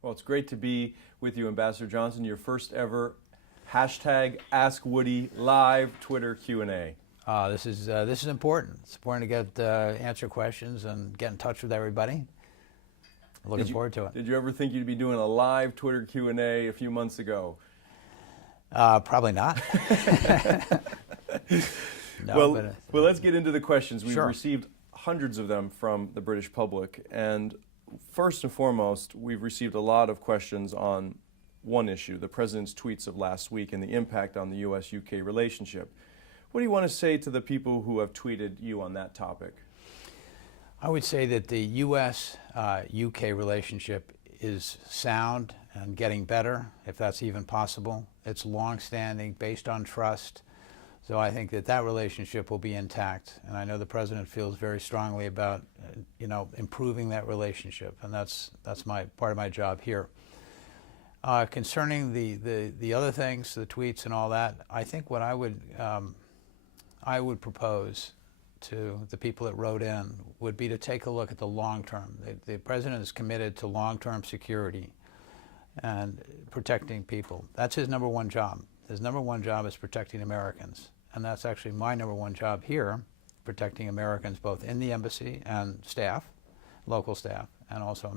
Well, it's great to be with you, Ambassador Johnson. Your first ever hashtag Ask Woody live Twitter Q&A. This is important. It's important to get answer questions and get in touch with everybody. Looking forward to it. Did you ever think you'd be doing a live Twitter Q&A a few months ago? Probably not. No, well, let's get into the questions. We've Sure. received hundreds of them from the British public, and first and foremost, we've received a lot of questions on one issue, the President's tweets of last week and the impact on the U.S.-UK relationship. What do you want to say to the people who have tweeted you on that topic? I would say that the U.S.-UK relationship is sound and getting better, if that's even possible. It's long-standing, based on trust. So I think that that relationship will be intact, and I know the President feels very strongly about, improving that relationship, and that's part of my job here. Concerning the other things, the tweets and all that, I think what I would propose to the people that wrote in would be to take a look at the long term. The President is committed to long-term security and protecting people. That's his number one job. His number one job is protecting Americans. And that's actually my number one job here, protecting Americans both in the embassy and staff, local staff, and also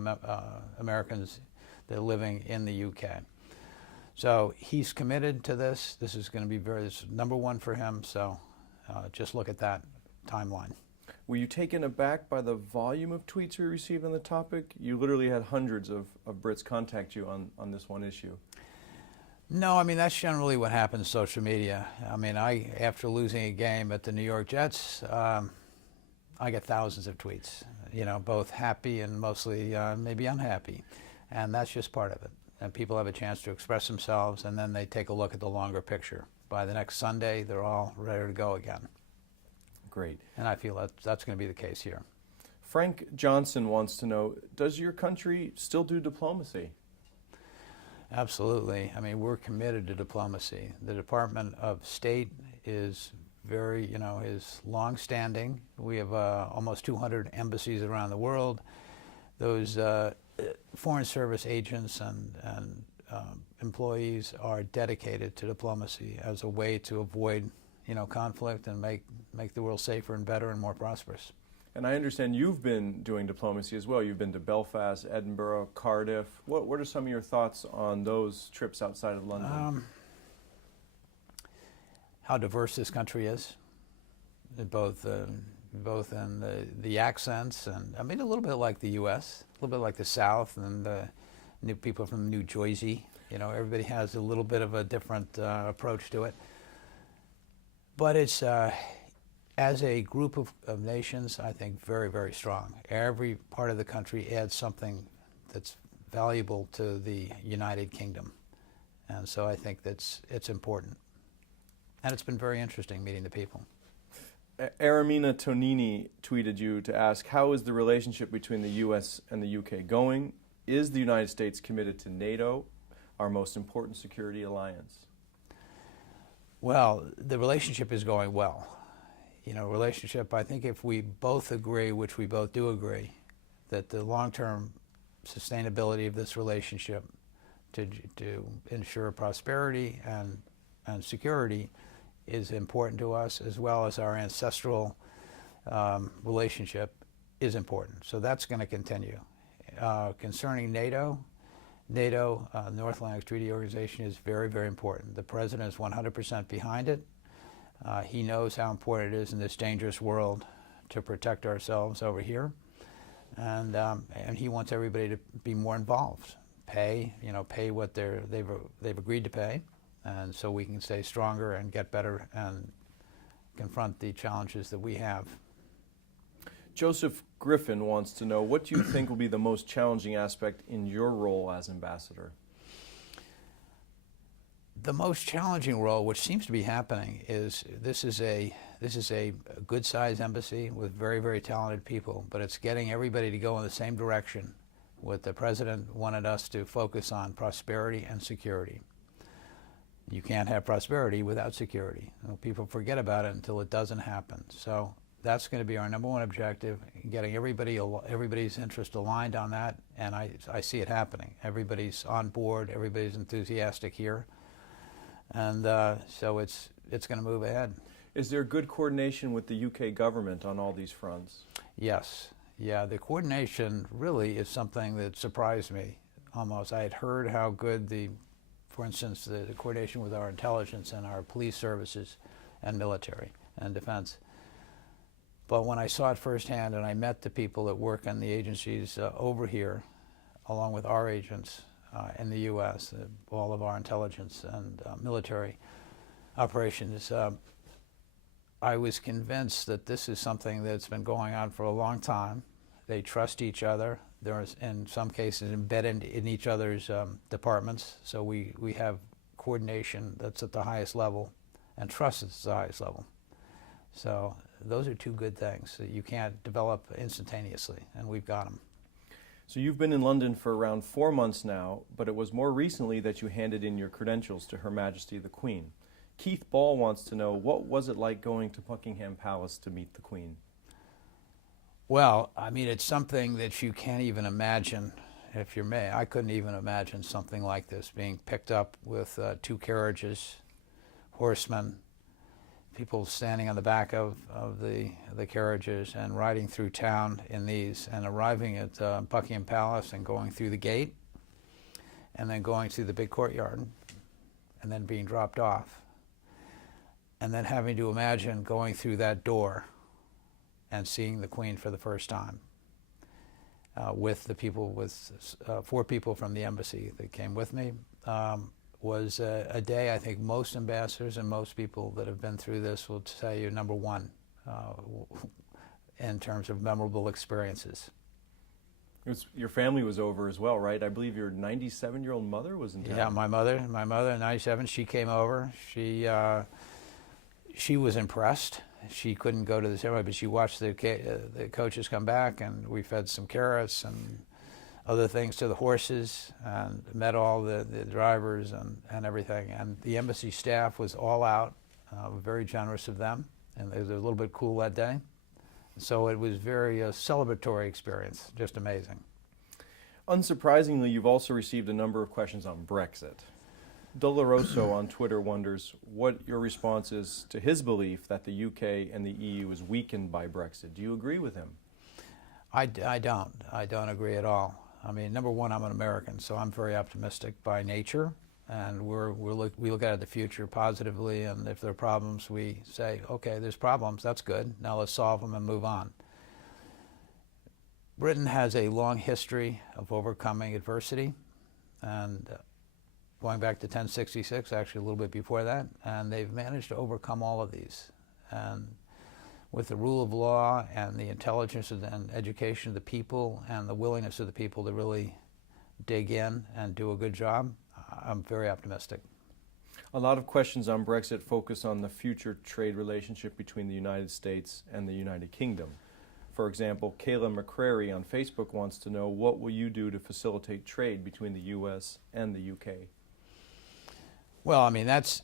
Americans that are living in the UK. So he's committed to this. This is going to be this is number one for him, so just look at that timeline. Were you taken aback by the volume of tweets you received on the topic? You literally had hundreds of Brits contact you on this one issue. No, I mean, that's generally what happens in social media. I mean, after losing a game at the New York Jets, I get thousands of tweets, both happy and mostly maybe unhappy. And that's just part of it. And people have a chance to express themselves, and then they take a look at the longer picture. By the next Sunday, they're all ready to go again. Great. And I feel that's going to be the case here. Frank Johnson wants to know, does your country still do diplomacy? Absolutely. I mean, we're committed to diplomacy. The Department of State is very, is long-standing. We have almost 200 embassies around the world. Those Foreign Service agents and employees are dedicated to diplomacy as a way to avoid, conflict and make the world safer and better and more prosperous. And I understand you've been doing diplomacy as well. You've been to Belfast, Edinburgh, Cardiff. What are some of your thoughts on those trips outside of London? How diverse this country is, both in the accents, and I mean a little bit like the U.S., a little bit like the South, and the new people from New Jersey. Everybody has a little bit of a different approach to it. But it's as a group of nations, I think very, very strong. Every part of the country adds something that's valuable to the United Kingdom. And so I think it's important. And it's been very interesting meeting the people. Aramina Tonini tweeted you to ask, how is the relationship between the U.S. and the U.K. going? Is the United States committed to NATO, our most important security alliance? Well, the relationship is going well. Relationship, I think if we both agree, which we both do agree, that the long-term sustainability of this relationship to ensure prosperity and security is important to us, as well as our ancestral relationship is important. So that's going to continue. Concerning NATO, North Atlantic Treaty Organization, is very, very important. The President is 100% behind it. He knows how important it is in this dangerous world to protect ourselves over here, and he wants everybody to be more involved. Pay what they've agreed to pay, and so we can stay stronger and get better and confront the challenges that we have. Joseph Griffin wants to know, what do you think will be the most challenging aspect in your role as ambassador? The most challenging role, which seems to be happening, is this is a good-sized embassy with very, very talented people, but it's getting everybody to go in the same direction. What the President wanted us to focus on: prosperity and security. You can't have prosperity without security. People forget about it until it doesn't happen. So that's going to be our number one objective, getting everybody's interest aligned on that, and I see it happening. Everybody's on board, everybody's enthusiastic here, and so it's going to move ahead. Is there good coordination with the UK government on all these fronts? Yes. Yeah, the coordination really is something that surprised me almost. I had heard how good for instance, the coordination with our intelligence and our police services and military and defense. But when I saw it firsthand and I met the people that work in the agencies over here, along with our agents in the U.S., all of our intelligence and military operations, I was convinced that this is something that's been going on for a long time. They trust each other. They're, in some cases, embedded in each other's departments. So we have coordination that's at the highest level, and trust is at the highest level. So those are two good things that you can't develop instantaneously, and we've got them. So you've been in London for around 4 months now, but it was more recently that you handed in your credentials to Her Majesty the Queen. Keith Ball wants to know, what was it like going to Buckingham Palace to meet the Queen? Well, I mean, it's something that you can't even imagine. If you're me, I couldn't even imagine something like this, being picked up with 2 carriages, horsemen, people standing on the back of the carriages and riding through town in these, and arriving at Buckingham Palace and going through the gate, and then going through the big courtyard, and then being dropped off. And then having to imagine going through that door and seeing the Queen for the first time with the people, with 4 people from the embassy that came with me, was a day I think most ambassadors and most people that have been through this will tell you number one in terms of memorable experiences. Your family was over as well, right? I believe your 97-year-old mother was in town. Yeah, my mother, 97, she came over. She was impressed. She couldn't go to the ceremony, but she watched the coaches come back, and we fed some carrots and other things to the horses, and met all the drivers and everything. And the embassy staff was all out, very generous of them, and it was a little bit cool that day. So it was very celebratory experience, just amazing. Unsurprisingly, you've also received a number of questions on Brexit. Doloroso on Twitter wonders what your response is to his belief that the UK and the EU is weakened by Brexit. Do you agree with him? I don't. I don't agree at all. I mean, number one, I'm an American, so I'm very optimistic by nature, and we look at the future positively, and if there are problems, we say, okay, there's problems, that's good, now let's solve them and move on. Britain has a long history of overcoming adversity, and going back to 1066, actually a little bit before that, and they've managed to overcome all of these. And with the rule of law and the intelligence and education of the people and the willingness of the people to really dig in and do a good job, I'm very optimistic. A lot of questions on Brexit focus on the future trade relationship between the United States and the United Kingdom. For example, Kayla McCrary on Facebook wants to know, what will you do to facilitate trade between the U.S. and the UK? Well, I mean, that's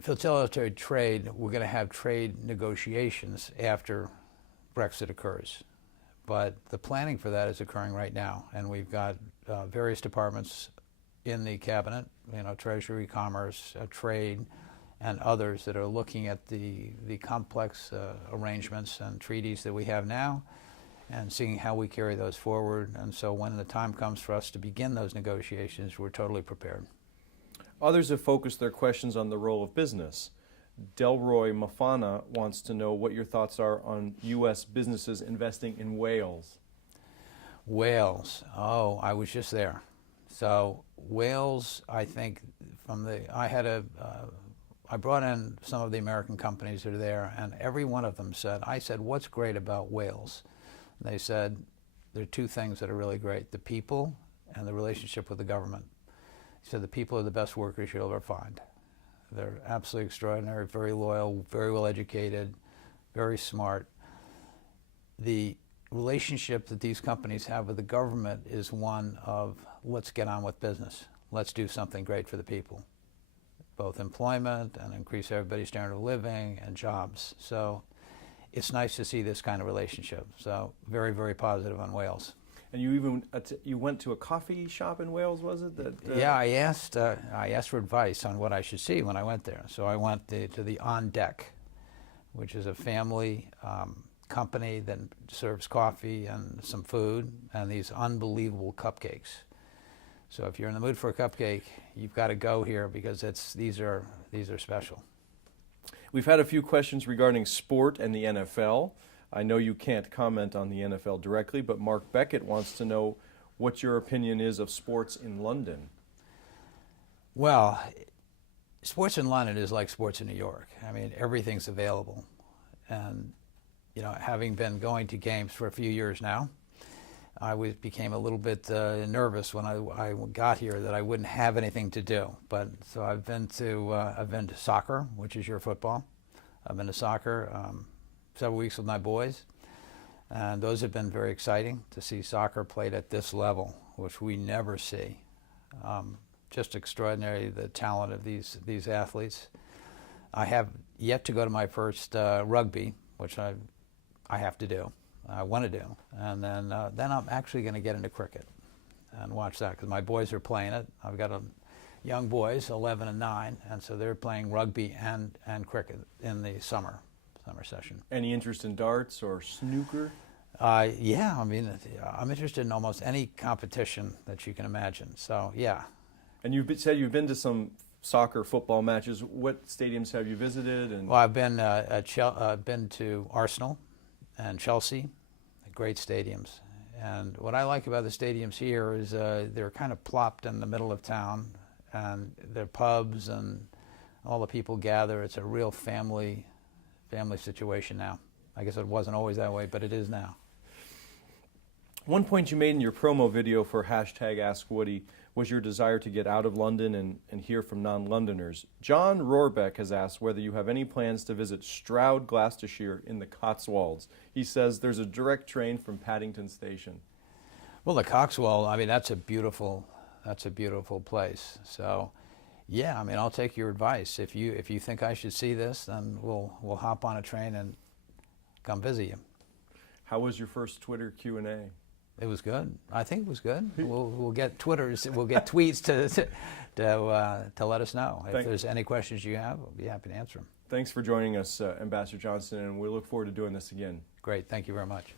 facilitated trade. We're going to have trade negotiations after Brexit occurs. But the planning for that is occurring right now, and we've got various departments in the cabinet, Treasury, Commerce, Trade, and others that are looking at the complex arrangements and treaties that we have now and seeing how we carry those forward. And so when the time comes for us to begin those negotiations, we're totally prepared. Others have focused their questions on the role of business. Delroy Mafana wants to know what your thoughts are on U.S. businesses investing in Wales. Wales. Oh, I was just there. So Wales, I think, I brought in some of the American companies that are there, and every one of them said, I said, what's great about Wales? And they said, there are 2 things that are really great, the people and the relationship with the government. So the people are the best workers you'll ever find. They're absolutely extraordinary, very loyal, very well educated, very smart. The relationship that these companies have with the government is one of, let's get on with business. Let's do something great for the people, both employment and increase everybody's standard of living and jobs. So it's nice to see this kind of relationship. So very, very positive on Wales. And you even you went to a coffee shop in Wales, was it? Yeah, I asked for advice on what I should see when I went there. So I went to the On Deck, which is a family company that serves coffee and some food and these unbelievable cupcakes. So if you're in the mood for a cupcake, you've got to go here because these are special. We've had a few questions regarding sport and the NFL. I know you can't comment on the NFL directly, but Mark Beckett wants to know what your opinion is of sports in London. Well, sports in London is like sports in New York. I mean, everything's available. And, you know, having been going to games for a few years now, I became a little bit nervous when I got here that I wouldn't have anything to do. But so I've been to soccer, which is your football. I've been to soccer several weeks with my boys, and those have been very exciting to see soccer played at this level, which we never see. Just extraordinary, the talent of these athletes. I have yet to go to my first rugby, which I have to do. I want to do, and then I'm actually going to get into cricket and watch that because my boys are playing it. I've got young boys, 11 and 9, and so they're playing rugby and cricket in the summer session. Any interest in darts or snooker? Yeah, I mean, I'm interested in almost any competition that you can imagine. So yeah. And said you've been to some soccer, football matches. What stadiums have you visited? And well, I've been to Arsenal and Chelsea, great stadiums. And what I like about the stadiums here is they're kind of plopped in the middle of town, and they're pubs, and all the people gather. It's a real family situation now. I guess it wasn't always that way, but it is now. One point you made in your promo video for #AskWoody was your desire to get out of London and hear from non-Londoners. John Rohrbeck has asked whether you have any plans to visit Stroud, Gloucestershire in the Cotswolds. He says there's a direct train from Paddington Station. Well, the Cotswold, I mean, that's a beautiful place. So, yeah, I mean, I'll take your advice. If you think I should see this, then we'll hop on a train and come visit you. How was your first Twitter Q&A? It was good. I think it was good. We'll get tweets to let us know. If there's any questions you have, I'll be happy to answer them. Thanks for joining us, Ambassador Johnson, and we look forward to doing this again. Great. Thank you very much.